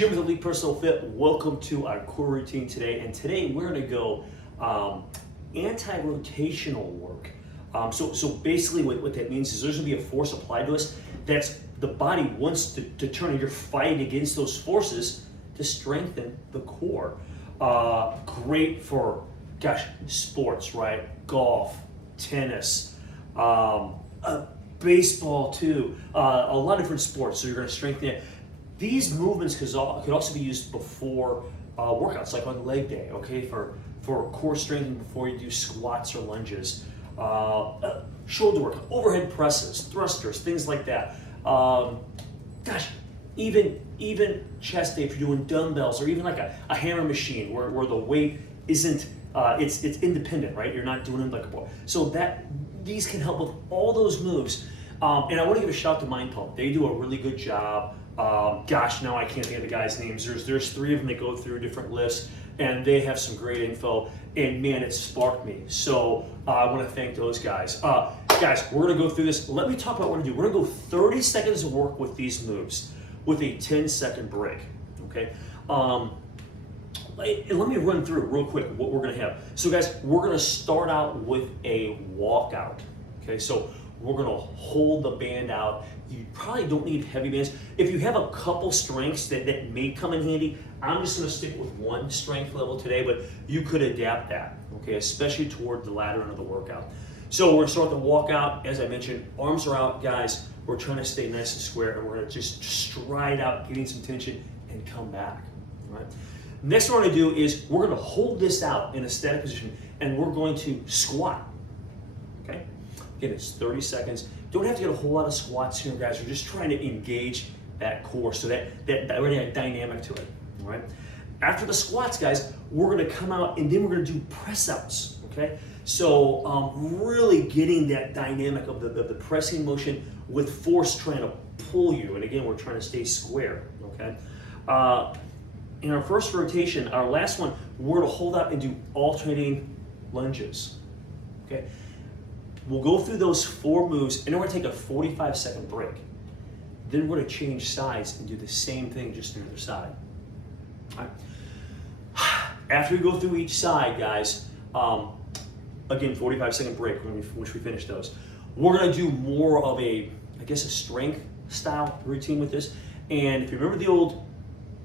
Jim with Elite Personal Fit. Welcome to our core routine today. And today we're going to go anti-rotational work. So basically what that means is there's going to be a force applied to us that's the body wants to turn, and you're fighting against those forces to strengthen the core. Great for, sports, right? Golf, tennis, baseball too, a lot of different sports, so you're going to strengthen it. These movements could also be used before workouts, like on leg day, okay, for core strengthening before you do squats or lunges. Shoulder work, overhead presses, thrusters, things like that. Even chest day if you're doing dumbbells, or even like a hammer machine where the weight isn't, it's independent, right? You're not doing it like a ball. So these can help with all those moves. And I want to give a shout out to Mind Pump. They do a really good job. Now I can't think of the guys' names. There's three of them that go through different lifts, and they have some great info. And man, it sparked me. So I want to thank those guys. Guys, we're going to go through this. Let me talk about what we're going to do. We're going to go 30 seconds of work with these moves with a 10-second break. Okay. And let me run through real quick what we're going to have. So guys, we're going to start out with a walkout. Okay, so we're going to hold the band out. You probably don't need heavy bands. If you have a couple strengths that may come in handy, I'm just going to stick with one strength level today, but you could adapt that, okay, especially toward the latter end of the workout. So we're going to start the walkout. As I mentioned, arms are out, guys. We're trying to stay nice and square, and we're going to just stride out, getting some tension, and come back. All right. Next, what we're going to do is we're going to hold this out in a static position, and we're going to squat. Okay. Again, it's 30 seconds. Don't have to get a whole lot of squats here, guys. We're just trying to engage that core, so that already had dynamic to it. All right. After the squats, guys, we're going to come out, and then we're going to do press outs. Okay. So really getting that dynamic of the pressing motion with force trying to pull you. And again, we're trying to stay square. Okay. In our first rotation, our last one, we're going to hold out and do alternating lunges. Okay. We'll go through those 4 moves, and then we're going to take a 45-second break. Then we're going to change sides and do the same thing, just on the other side. All right. After we go through each side, guys, again, 45-second break once we finish those. We're going to do more of a strength style routine with this. And if you remember the old,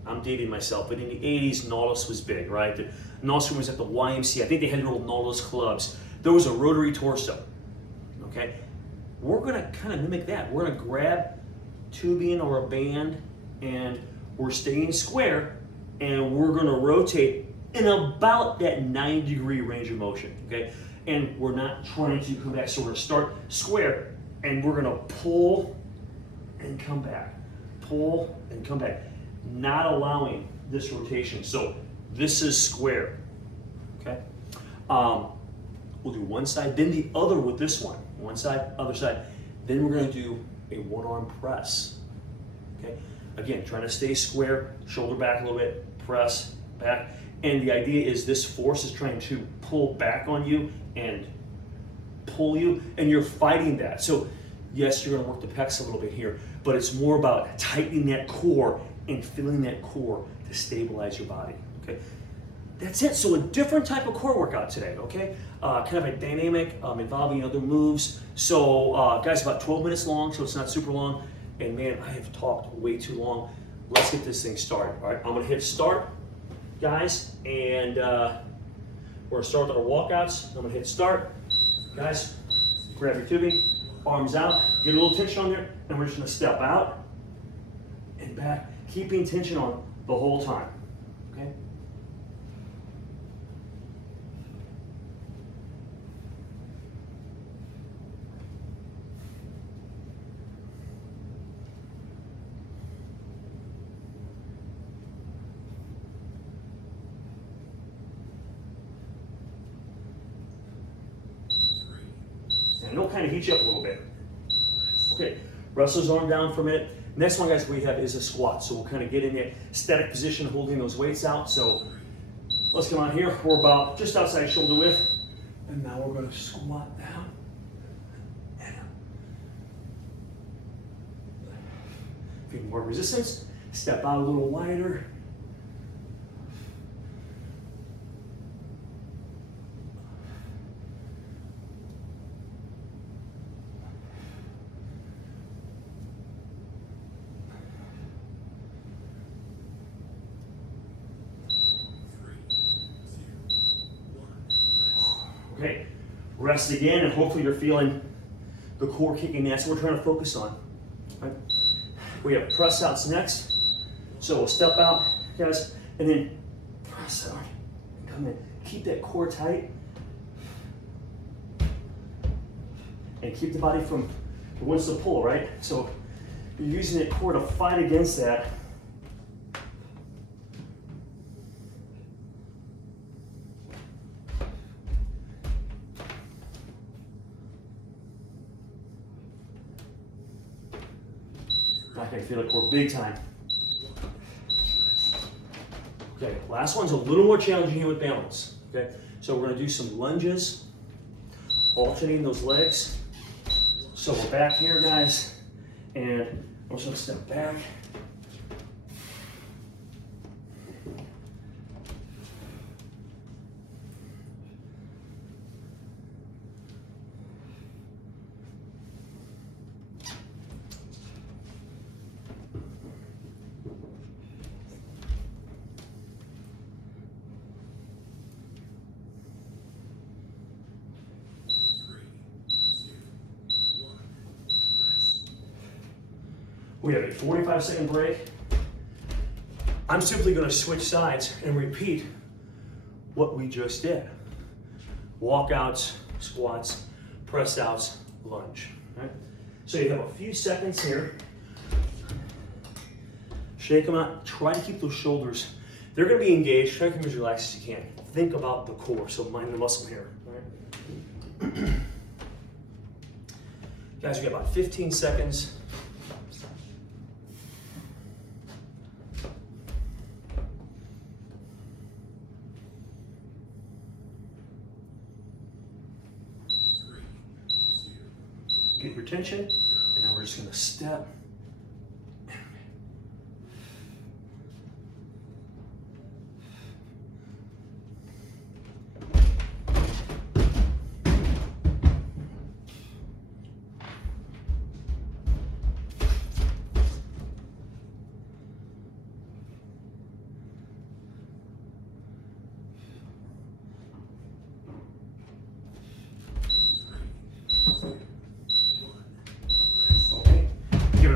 I'm dating myself, but in the 80s, Nautilus was big, right? The Nautilus was at the YMCA. I think they had their old Nautilus clubs. There was a rotary torso. Okay, we're going to kind of mimic that. We're going to grab tubing or a band, and we're staying square, and we're going to rotate in about that 90-degree range of motion. Okay, and we're not trying to come back. So we're going to start square, and we're going to pull and come back, pull and come back, not allowing this rotation. So this is square. Okay. We'll do one side, then the other with this one. One side, other side. Then we're going to do a one-arm press. Okay. Again, trying to stay square, shoulder back a little bit, press back. And the idea is this force is trying to pull back on you and pull you, and you're fighting that. So yes, you're going to work the pecs a little bit here, but it's more about tightening that core and feeling that core to stabilize your body. Okay. That's it. So a different type of core workout today, okay? Kind of a dynamic, involving other moves. So guys, about 12 minutes long, so it's not super long. And man, I have talked way too long. Let's get this thing started, all right? I'm gonna hit start, guys, and we're gonna start with our walkouts. I'm gonna hit start. Guys, grab your tubing, arms out, get a little tension on there, and we're just gonna step out and back, keeping tension on the whole time, okay? And it'll kind of heat you up a little bit. Okay, wrestler's arm down for a minute. Next one, guys, we have is a squat. So we'll kind of get in that static position, holding those weights out. So let's come on here. We're about just outside shoulder width. And now we're going to squat down and up. If you need more resistance, Step out a little wider. Okay, rest again, and hopefully you're feeling the core kicking. That's what we're trying to focus on. Right? We have press outs next. So we'll step out, guys, and then press out and come in. Keep that core tight. And keep the body from, it wants to pull, right? So you're using that core to fight against that. I can feel the core big time. Okay, last one's a little more challenging here with balance. Okay, so we're gonna do some lunges, alternating those legs. So we're back here, guys, and I'm just gonna step back. We have a 45-second break. I'm simply going to switch sides and repeat what we just did. Walkouts, squats, press outs, lunge. Right? So you have a few seconds here. Shake them out. Try to keep those shoulders. They're going to be engaged. Try to keep them as relaxed as you can. Think about the core, so mind the muscle here. Right? Guys, we got about 15 seconds. Get your tension, and now we're just going to step.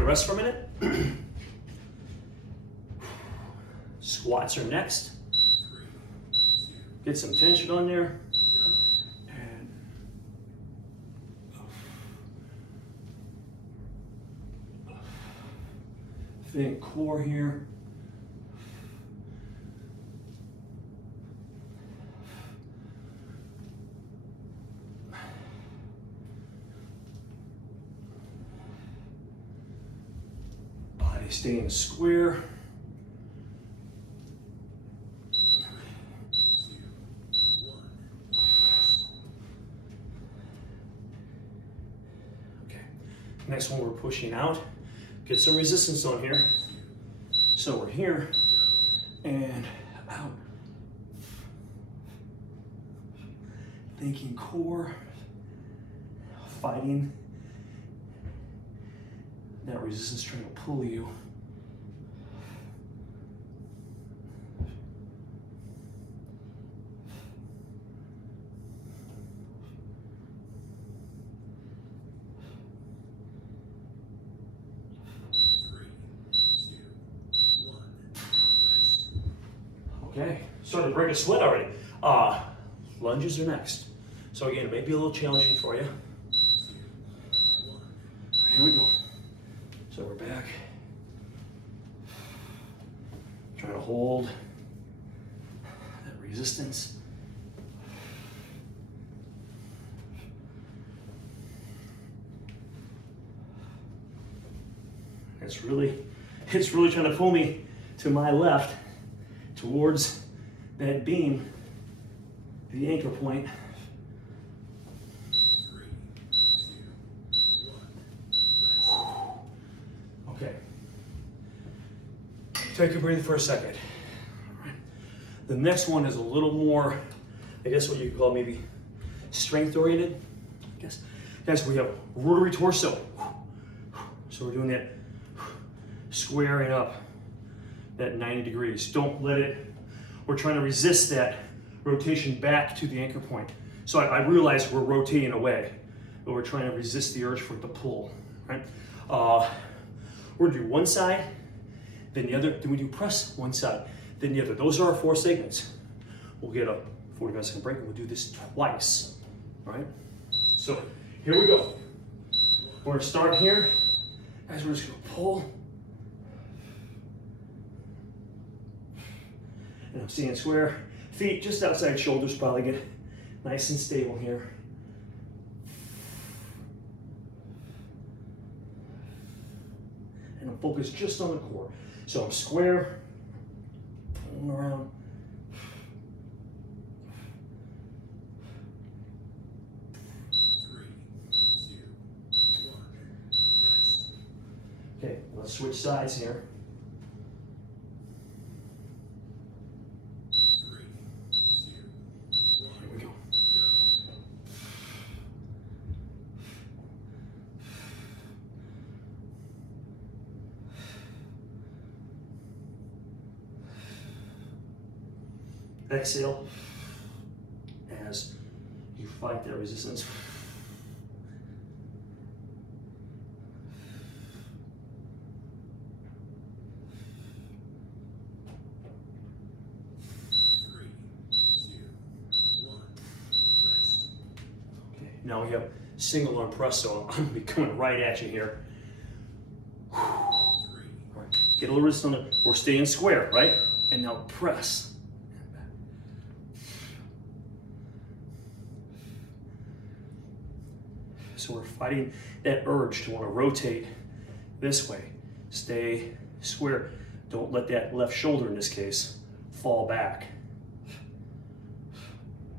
Rest for a minute. Squats are next. Get some tension on there. And think core here. Staying square. Okay. Next one, we're pushing out. Get some resistance on here. So we're here and out. Thinking core, fighting that resistance trying to pull you. Okay, starting to break a sweat already. Lunges are next. So again, it may be a little challenging for you. All right, here we go. So we're back. Trying to hold that resistance. It's really trying to pull me to my left towards that beam, the anchor point. Okay. Take a breather for a second. The next one is a little more, I guess what you could call maybe strength oriented, I guess. Guys, we have rotary torso. So we're doing that squaring up that 90 degrees. Don't let it, we're trying to resist that rotation back to the anchor point. So I realize we're rotating away, but we're trying to resist the urge for it to pull, right? We're gonna do one side, then the other, then we do press one side, then the other. Those are our 4 segments. We'll get a 45-second break and we'll do this twice, all right? So here we go. We're gonna start here. Guys, we're just gonna pull. And I'm seeing square. Feet just outside shoulders, probably get nice and stable here. And I'm focused just on the core. So I'm square, pulling around. Okay, let's switch sides here. Here we go. Exhale as you fight that resistance. Now we have single arm press, so I'm gonna be coming right at you here. All right. Get a little resistance on it. We're staying square, right? And now press. So we're fighting that urge to want to rotate this way. Stay square. Don't let that left shoulder, in this case, fall back.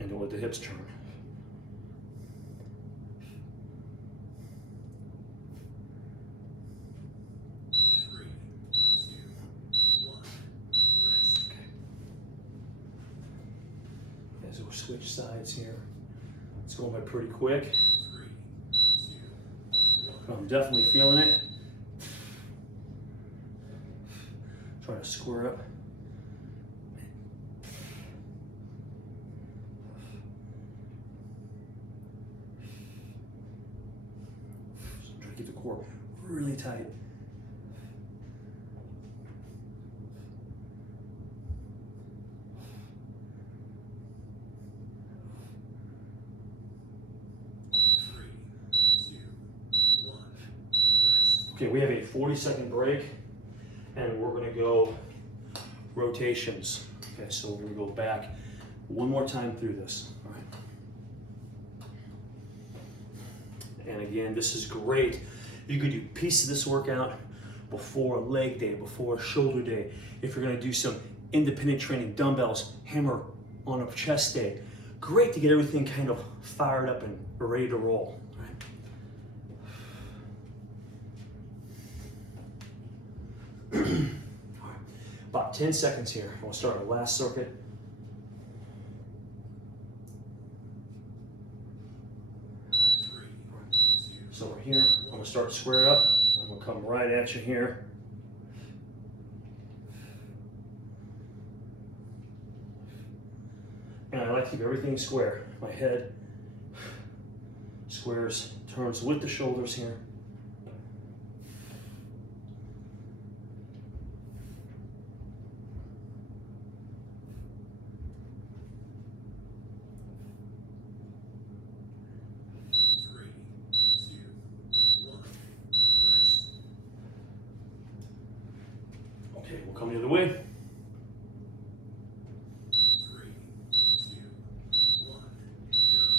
And don't let the hips turn. As we'll switch sides here. It's going by pretty quick. I'm definitely feeling it. Try to square up. Try to keep the core really tight. Okay, we have a 40-second break, and we're gonna go rotations. Okay, so we're gonna go back one more time through this, all right? And again, this is great. You could do pieces of this workout before a leg day, before a shoulder day. If you're gonna do some independent training, dumbbells, hammer on a chest day. Great to get everything kind of fired up and ready to roll. About 10 seconds here. We'll start our last circuit. So we're here. I'm gonna start square up. I'm gonna come right at you here. And I like to keep everything square. My head squares, turns with the shoulders here. Okay, we'll come the other way. 3, 2, 1, go.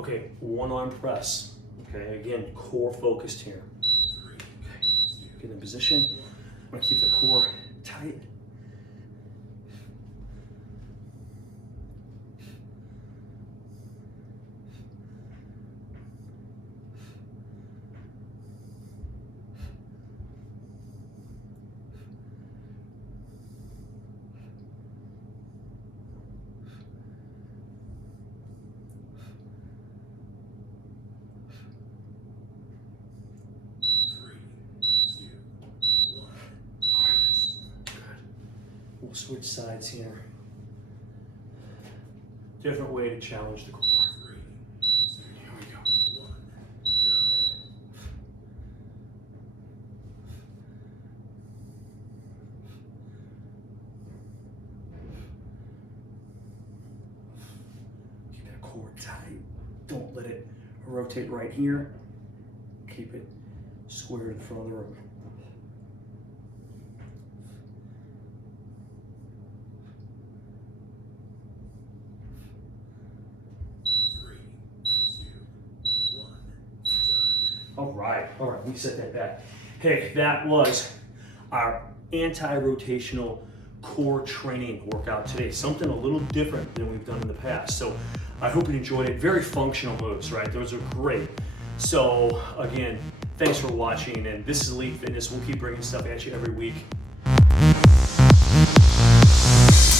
Okay, one arm press. Okay, again, core focused here. 3, Okay, get in position. I'm gonna keep the core tight. We'll switch sides here. Different way to challenge the core. 3, 2, Here we go. 1, go. Keep that core tight. Don't let it rotate right here. Keep it square in front of the room. All right, we set that back. Hey, that was our anti-rotational core training workout today. Something a little different than we've done in the past. So I hope you enjoyed it. Very functional moves, right? Those are great. So again, thanks for watching. And this is Elite Fitness. We'll keep bringing stuff at you every week.